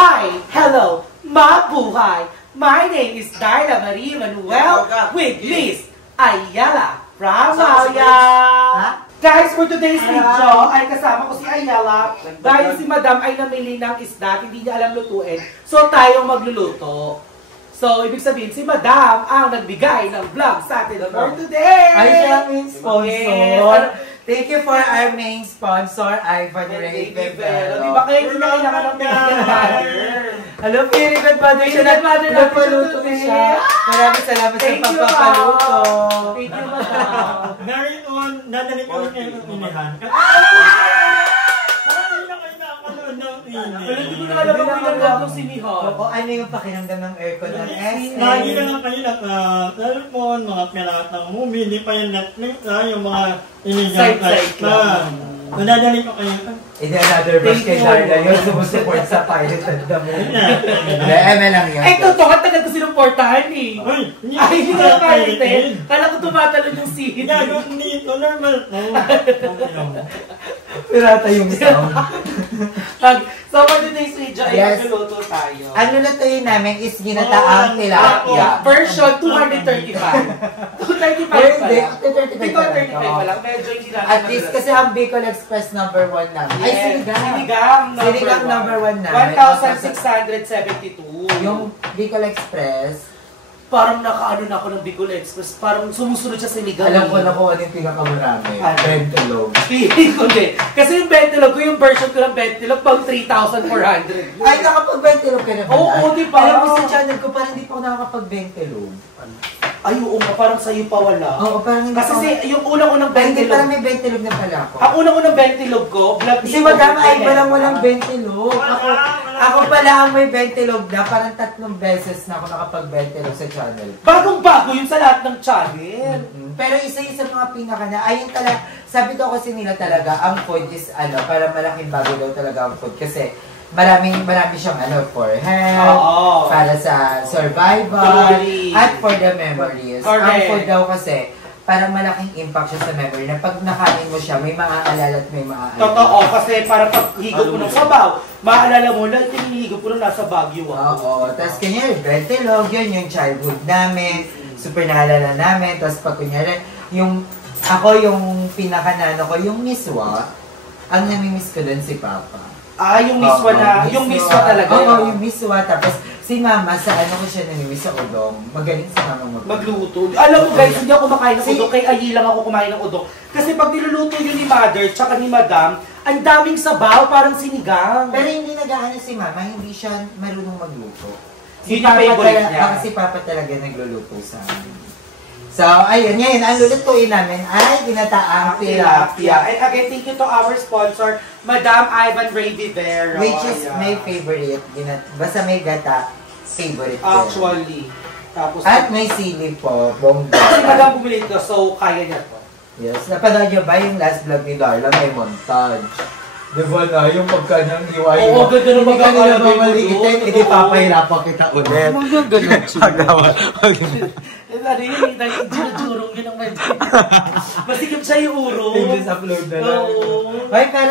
Hi! Hello! Mabuhay! My name is Darla Marie Manuel with Miss Ayala Ramaya. Guys, for today's video ay kasama ko si Ayala dahil si Madam ay namili ng isda, hindi niya alam lutuin. So tayo magluluto. So, ibig sabihin, si Madam ang nagbigay ng vlog sa atin for today! Ay, siya ang main sponsor. Thank you for our main sponsor, Ivan Ray Bebero. Di ba kayo hindi na kailangan ng Vegan Mother? Hello, Vegan Mother. Siya nagpaluto siya. Maraming salamat sa pagpapaluto. Thank you, Madam. Ngayon, nadalit ko kayo ng inihan. Pero hindi ko na alam ang pinagdaan ng sinihan. Oo, ano yung pakiramdam ng aircon ng SM? Lagi na lang kayo naka-telephone, mga pilahat ng movie, hindi pa yung Netflix, yung mga inigang lang. Nadadali ko kayo. Hindi, another brush kay Darla yun, sumusupport sa pilot at the movie. Hindi, lang yun. Ay, totoo, tagal ko sinuportahan eh. Ay, hindi ko na kahit eh. Kala ko tumatalon yung sihid. Gagawin nito, normal. Pirata yung sound. So, for today's video, ay magluluto tayo. Ang lulutuin namin is ginataang tilapia. Version 235. 235 pa lang. 235 pa lang. Medyo hindi namin. At least kasi ang Bicol Express number 1 namin. Ay, sinigang number 1 namin. 1,672. Yung Bicol Express, parang nakaano na ako ng Bicol Express. Parang sumusunod siya sa sinigang. alam ko na kung ano yung pinakamarami. Bentelog. Hindi. Kasi yung Bentelog ko, yung version ko ng Bentelog, pang 3,400. Ay, nakapag-Bentelog ka na ba? Oo, di ba? Alam mo sa channel ko, parang hindi pa ako nakakapag-Bentelog. Ay, oo nga, parang sa'yo pa wala. Oo, parang hindi kasi yung unang-unang Bentelog. Bentelog. Parang may Bentelog na pala ako. Ang unang-unang Bentelog ko, black kasi Madam ay walang Bentelog. Ako pala ang may Bentelog na, parang 3 beses na ako nakapag-Bentelog sa channel. Bagong-bago yun sa lahat ng channel. Pero isa sa mga pinaka na, ayun talaga, sabi ko kasi nila talaga, ang food is para malaking bago daw talaga ang food. Kasi marami siyang for health, para sa survival, at for the memories. Ang food daw kasi, parang malaking impact siya sa memory na pag nakain mo siya, may maaalala at may maaalala. Totoo, kasi para pag higop mo ng sabaw, maaalala mo lang, hinihigop ko nung nasa Baguio. Oo, tapos kanya, Bentelog, yun yung childhood namin, super naalala namin, tapos pag kunyari, ako yung pinaka-nano ko, yung miswa, ang namimiss ko doon si Papa. Yung miswa na, yung miswa talaga. Oo, yung miswa, tapos si Mama, sa ko siya namimiss sa udong. Magaling si Mama magluto. Alam mo guys, hindi ako kumakain ng udong, kay Ayi lang ako kumain ng udong. Kasi pag niluluto yun ni Mother, tsaka ni Madam, ang daming sabaw, parang sinigang. Pero hindi nag-aano si Mama, hindi siya marunong magluto. Si Papa favorite niya. Si Papa talaga nagluluto sa amin. So, ayun, ngayon, ang lulutuin namin ay ginataang tilapia. And again, thank you to our sponsor, Madam Ivan Ray Vivero. Which is my favorite. Basta may gata, favorite. Actually. Tapos, at may sili po, bongga. Kasi Madam bumili ito, so kaya niya to. Yes. Napanood niyo ba yung last vlog ni Darla? May montage. Diba na, yung pagkanyang iwain mo. Oo, ganda naman magkakala mo maliitin, hindi papahirapan kita ulit. Ganun siya. Ano yun, dinudurong yun ang medyo. Masikip siya yung uro. Just upload na lang. Ay, pero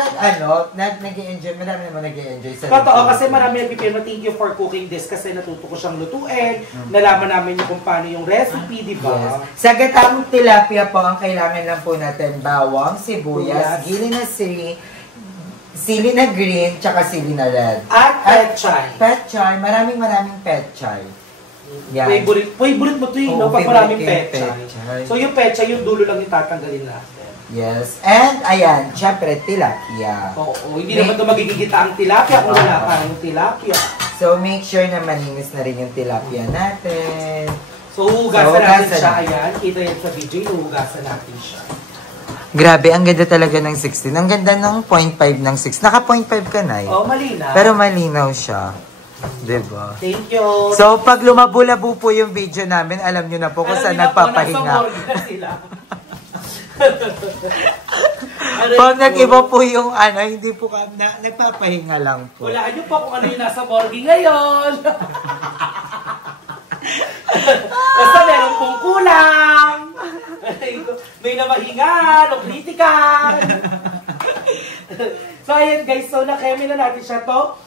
nag-i-enjoy, marami naman nag-i-enjoy sa totoo, kasi marami nagpipirma, thank you for cooking this kasi natuto ko siyang lutuin. Nalaman namin yung kung paano yung recipe, di ba? Yes. Sa gatang tilapia po, ang kailangan lang po natin, bawang, sibuyas, gili na sili na green, tsaka sili na red. At petchay. Petchay, maraming petchay. Yan. Favorite mo ito no? Pag maraming petchay. So yung petchay, yung dulo lang yung tatanggalin natin. Yes. And ayan, syempre tilapia. Oo, hindi naman ito magigigita ang tilapia kung wala ka ng tilapia. So make sure na malinis na rin yung tilapia natin. So hugasan natin siya. Ayan, kita yan sa video, hugasan natin siya. Grabe, ang ganda talaga ng 16. Ang ganda ng 0.5 ng 6. Naka 0.5 ka na eh. Oo, malinaw. Pero malinaw siya. Diba? Thank you. So, pag lumabulabo po yung video namin, alam nyo na po kung saan nagpapahinga. Pag nag-iba po yung hindi po nagpapahinga lang po. Wala nyo po kung ano yung nasa morgue ngayon. Basta meron pong kulang. May namahingan o kritikan. So, ayan guys. So, nakemi na natin siya to.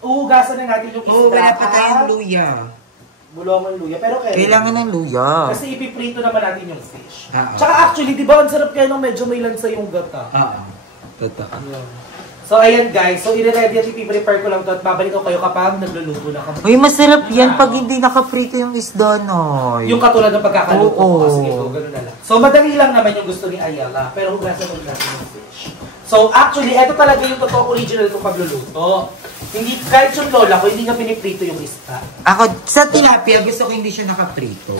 Uugasan hugasan na natin yung isda. Oo, wala pa tayong luya. Bulongan luya. Pero kailangan ng luya. Kasi ipiprito naman natin yung fish. Tsaka actually, di ba, ang sarap kayo nung medyo may lansa yung gata. Totoo. So, ayan guys. So, i-ready at ipiprepare ko lang to at babalik ko kayo kapag nagluluto na kami. Uy, masarap yan pag hindi nakaprito yung isda, Noy. Yung katulad ng pagkakaluto ko. Sige po, ganun na lang. So, madali lang naman yung gusto ni Ayala. Pero hugasan mo natin yung fish. So, actually, ito talaga yung totoo original kong pagluluto. Hindi, kahit yung lola ko, hindi nga piniprito yung isda. Ako, sa tilapia, gusto ko hindi siya nakaprito.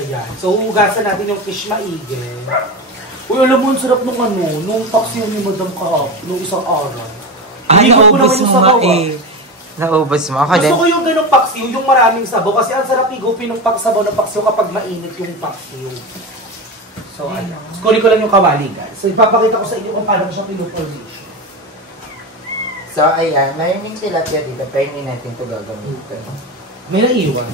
Ayan. So, hugasan natin yung fish maigi. Uy, alam mo, ang sarap nung nung paksiw ni Madam Kaap, nung isang araw. Ay, naubos mo nga eh. Naubos mo. Ako din. Gusto ko yung ganong paksiw, yung maraming sabaw. Kasi ang sarap igupin ng sabaw ng paksiw kapag mainit yung paksiw. So, ayan. Kunin ko lang yung kawali, guys. So, ipapakita ko sa inyo kung paano ko siya pinuposition. So, ayan. Maraming tilapia dito, pero hindi natin ito gagamitin. May naiwan.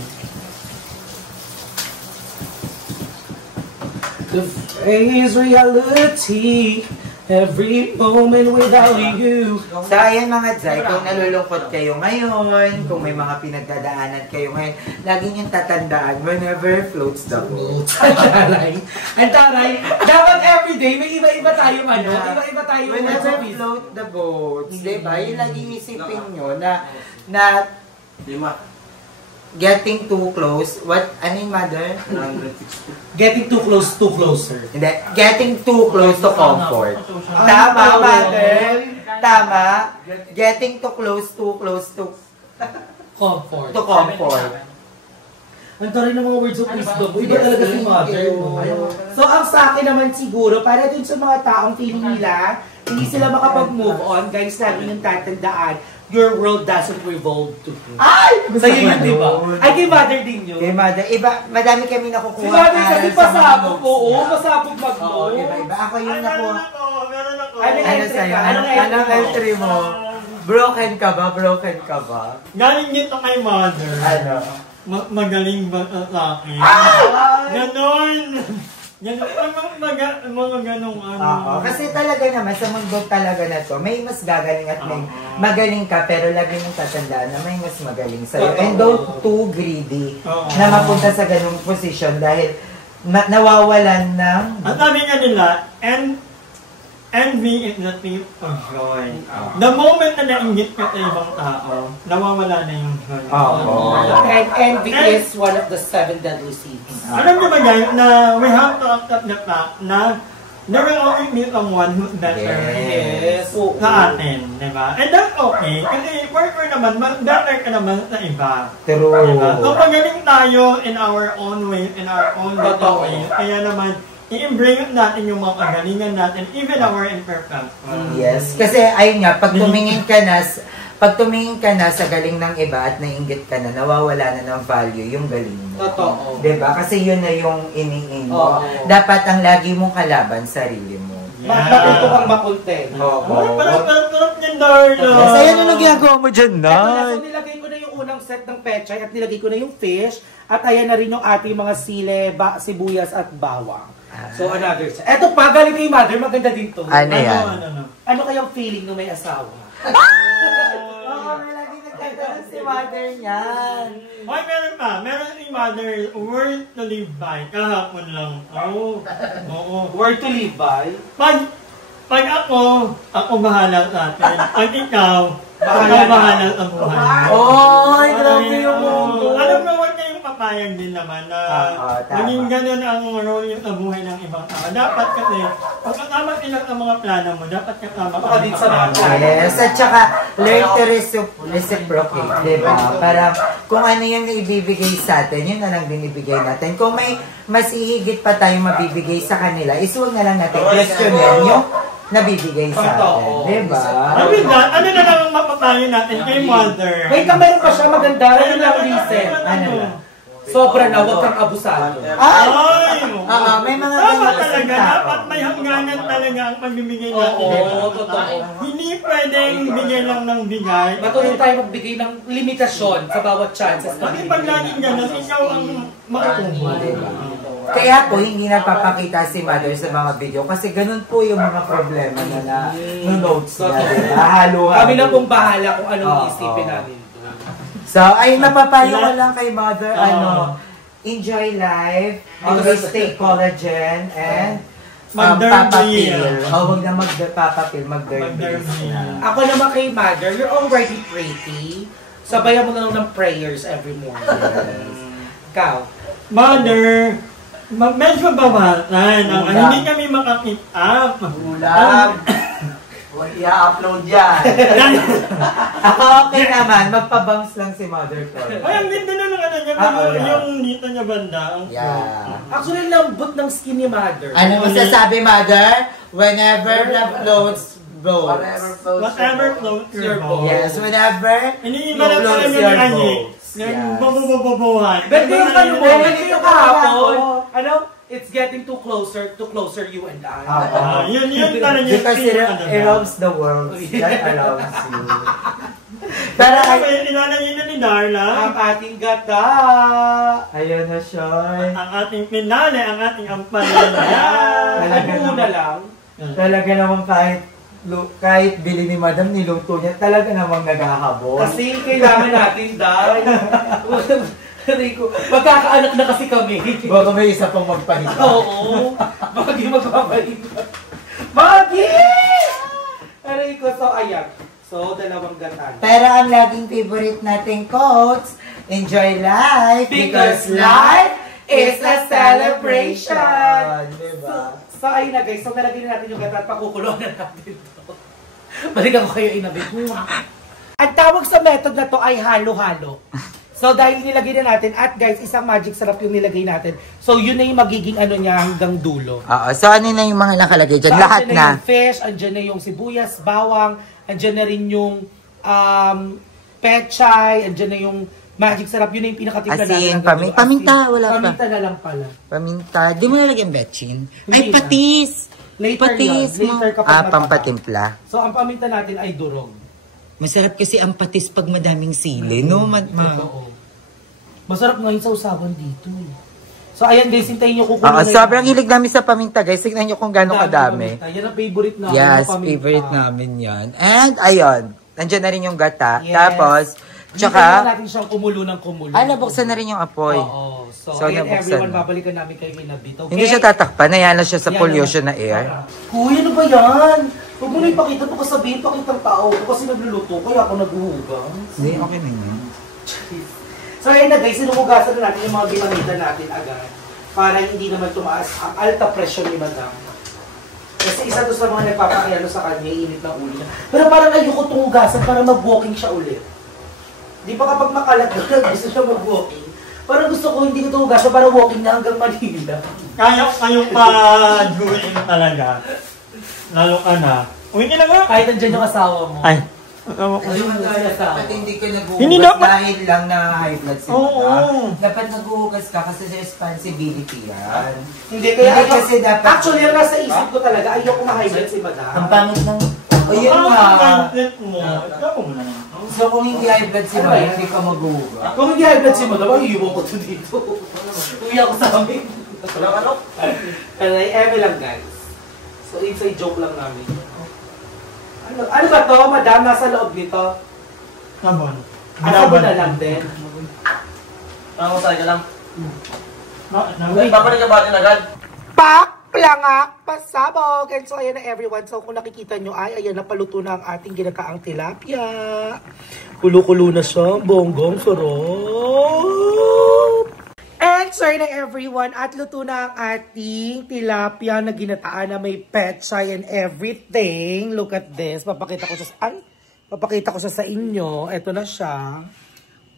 The phrase reality, every moment without you. So, ayan mga Zay, kung nalulungkot kayo ngayon, kung may mga pinagdadaanan kayo ngayon, lagi niyong tatandaan, whenever floats the boat. Ang taray, dapat everyday, may iba-iba tayo iba-iba tayo. Whenever float the boat, diba? Yung laging isipin nyo na getting too close, ano yung mother? Getting too close, too closer. Hindi, getting too close to comfort. Tama, mother. Tama. Getting too close to comfort. To comfort. Ang taray ng mga words of wisdom. Iba talaga si mother. So, ang sa akin naman siguro, para dun sa mga taong feeling nila, hindi sila makapag-move on, guys, lagi yung tatandaan, your world doesn't revolve to me. Ay! Sa'yo yun, di ba? Ay, kay mother din yun. Kay mother. Iba, madami kami nakukuha. Si mother kasi pasabog. Oo, pasabog mag-mo. Iba. Ako yung nakuha. Meron ako. Ano sa'yo? Anong entry mo? Broken ka ba? Galing dito kay mother. Ano? Magaling ba sa akin? Ganon! Mga ganong ano. Kasi talaga naman, sa mundo talaga na to, may mas gagaling at may magaling ka, pero lagi mong tatandaan na may mas magaling sa'yo. And don't too greedy na mapunta sa ganong position dahil nawawalan ng... Ang sabi nga nila, envy is the thief of joy. The moment na nainggit ka sa ibang tao, nawawala na yung joy. And envy is one of the 7 deadly sins. Alam niyo ba guys, na we have to accept the fact na there will always be someone who's better sa atin, di ba? And that's okay, kasi worker naman, better ka naman sa iba. True. Diba? So pagaling tayo in our own way, in our own little way, kaya naman, i-embrace natin yung mga kagalingan natin, even our imperfections. Yes. Kasi ayun nga, pag tumingin ka na sa galing ng iba at nainggit ka na, nawawala na ng value yung galing mo. Totoo. Diba? Kasi yun na yung iniin mo. Dapat ang lagi mong kalaban, sarili mo. Matuto kang makunten. Parang niyan, Darla. Sa'yo ano ginagawa mo dyan, Nay? So, nilagay ko na yung unang set ng pechay at nilagay ko na yung fish. At ayan na rin yung ating mga sile, sibuyas at bawang. So, another set. Eto pa, galing kay mother, maganda din to. Ano yan? Ano kayang feeling nung may asawa? May lagi nagkataon si mother niyan. Hoy, meron pa. Meron si mother, word to live by. Kahapon lang. Word to live by? Pag ako bahala sa atin. Pag ikaw bahala sa buhay. Oy, grabe yung mundo. Alam mo, huwag kayong papayag din naman na maging ganun ang role yung sa buhay ng ibang tao. Dapat kasi, pag kasama sila sa mga plano mo, dapat kasama ka din sa mga plano. Yes, at saka learn to reciprocate, diba? Parang kung ano yung naibibigay sa atin, yun na lang binibigay natin. Kung may mas ihigit pa tayong mabibigay sa kanila, is huwag na lang natin questionin yung nabibigay sa atin, diba? Ano na lang ang mapapayo natin kay mother? Wait, meron pa siya maganda. Ano lang recent? Ano lang? Sobra na, huwag kang abusado. Ay! May mga dapat talaga, dapat may hangganan talaga ang pagbibigay natin. Oo, totoo. Hindi pwedeng bigay lang ng bigay. Matulog tayo magbigay ng limitasyon sa bawat chances. Kasi pag laging gano'n, ikaw ang makukuha. Kaya po, hindi nagpapakita si Mother sa mga video kasi ganun po yung mga problema na notes niya. Halo-halo. Kami na pong bahala kung anong isipin namin. So, ay napapayo ko lang kay Mother, enjoy life, always stay collagen, and papapil. Huwag na magpapapil, mag-dermis. Ako naman kay Mother, you're already pretty. Sabayan mo na lang ng prayers every morning. Ikaw? Mother, medyo bawasan. Hindi kami makakit up. Ulam. I-upload yan. Okay naman, magpabounce lang si Mother ko. Ay, ang ganda na ng ano niya, yung dito niya banda. Yeah. Actually, lambot ng skin ni Mother. Ano masasabi, Mother? Whenever love floats, whatever floats your boat. Yes, whenever iniiba lang pala yung ani. Yung babubububuhan. But yung ano mo, yung kahapon, ano? It's getting too closer you and I. Yun talaga yung because it loves the world. That allows you. Pero inalagay na ni Darla. Ang ating gata. Ayun na siya. Ang ating pinale, ang ating ampalaya. Ano na lang. Talaga naman kahit bili ni Madam, niluto niya, talaga namang naghahabol. Kasi kailangan natin dahil. Rico, magkakaanak na kasi kami. Baka may isa pang magpahinga. Oo. Magi magpapahinga. Magi! Rico, so ayan. So, dalawang gatan. Pero ang laging favorite nating quotes, enjoy life because life is a celebration. Diba? So, ayun na guys. So, nalagyan natin yung gatan. Pakukulong na natin ito. Balikan ko kayo inabit. Ang tawag sa method na to ay halo-halo. So, dahil nilagay na natin, at guys, isang magic sarap yung nilagay natin. So, yun na yung magiging ano niya hanggang dulo. Oo. So, ano na yung mga nakalagay dyan? So, lahat andyan na. Yung fish, andyan na yung sibuyas, bawang, andyan na rin yung pechay, andyan na yung magic sarap. Yun na yung pinakatimpla natin. Paminta, wala pa. Paminta na lang pala. Paminta. Di mo nalagyan betchin? Ay, patis! Later patis yun. Later kapag pampatimpla. So, ang paminta natin ay durog. Masarap kasi ang patis pag madaming sili, no? Masarap ngayon sa usawan dito eh. So ayan guys, hintayin nyo kukunin. Sobrang hilig namin sa paminta guys. Tignan nyo kung gano'ng kadami. Yan ang favorite namin. Yes, favorite namin yan. And ayun, nandiyan na rin yung gata. Yes. Tapos, tsaka... Hintayin natin siyang kumulo ng kumulo. Nabuksan na rin yung apoy. Oo. So ayan everyone, babalikan namin kayo kay Nabito. Okay? Hindi siya tatakpan. Ayan na siya sa pollution na air. Kuya, ano ba yan? Huwag mo na ipakita. Baka sabihin, pakitang tao ko kasi nagluluto. Kaya ako naghuhugang. Hindi, okay na yun. So ayun na guys, sinuhugasan na natin yung mga ginamitan natin agad para hindi naman tumaas ang alta pressure ni Madam. Kasi isa to sa mga nagpapakiano sa kanya, init ng ulo niya. Pero parang ayoko itong hugasan para mag-walking siya ulit. Di ba kapag makalat na gusto siya mag-walking? Parang gusto ko hindi ko itong hugasan para walking na hanggang Manila. Kayong pa-dueling talaga. Lalo ka na. Uwi ka na nga. Kahit nandiyan yung asawa mo. Ay. Dapat hindi ka naghuhugas dahil lang na high blood si Mata. Dapat naghuhugas ka kasi sa responsibility yan. Hindi, kaya kasi dapat... Actually, ang nasa isip ko talaga, ayoko ma-high blood si Madam. Ang pangit ng... Ayun nga. So kung hindi high blood si Mata, hindi ka maghuhugas. Kung hindi high blood si Madam, iiwan ko ito dito. Uwi ako sa amin. Kaya eme lang guys. So it's a joke lang namin. Ano ba to, Madam? Nasa loob nito? Sabon. Sabon na lang din. Masaya ka lang. Babalik ka ba natin agad? Paklangak! Pasabog! And so, ayan na everyone. So, kung nakikita nyo ay, ayan, napaluto na ang ating ginataang tilapia. Kulo-kulo na siya. Bonggong, sarap! And sorry na everyone, at luto na ang ating tilapia na ginataan na may pechay and everything. Look at this. Papakita ko siya sa inyo. Ito na siya.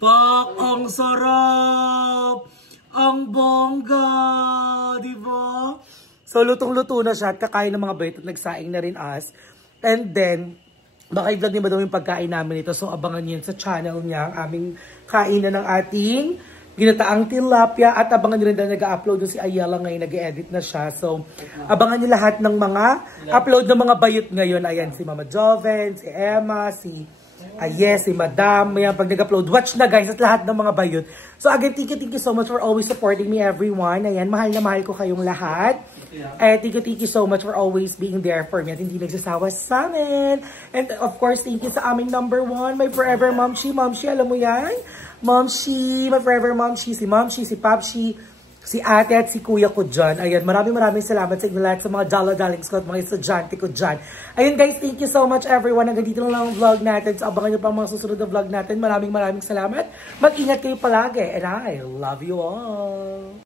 Pak, ang sarap! Ang bongga! Diba? So, lutong-luto na siya at kakain ng mga bayot at nagsaing na rin us. And then, baka i-vlog ni Madam yung pagkain namin ito. So, abangan niyo yun sa channel niya. Ang aming kainan ng ating ginataang tilapia at abangan nyo rin dahil nag-upload si Ayala ngayon, nag-edit na siya. So, abangan nyo lahat ng mga upload ng mga bayot ngayon. Ayan, si Mama Joven, si Emma, si Yes, si Madam. Yan, pag nag-upload. Watch na guys at lahat ng mga bayot. So again, thank you so much for always supporting me everyone. Ayan, mahal na mahal ko kayong lahat. Thank you so much for always being there for me at hindi nagsasawa sa amin. And of course, thank you sa aming #1, my forever Momshi. Momshi, alam mo yan? Momshi, my forever Momshi. Si Momshi, si Papshi, si ate at si kuya ko dyan. Ayan, maraming salamat sa inyo lahat sa mga darlings ko at mga estudyante ko dyan. Ayun guys, thank you so much everyone. Hanggang dito lang ang vlog natin. So abangan nyo pa mga susunod na vlog natin. Maraming salamat. Mag-ingat kayo palagi. And I love you all.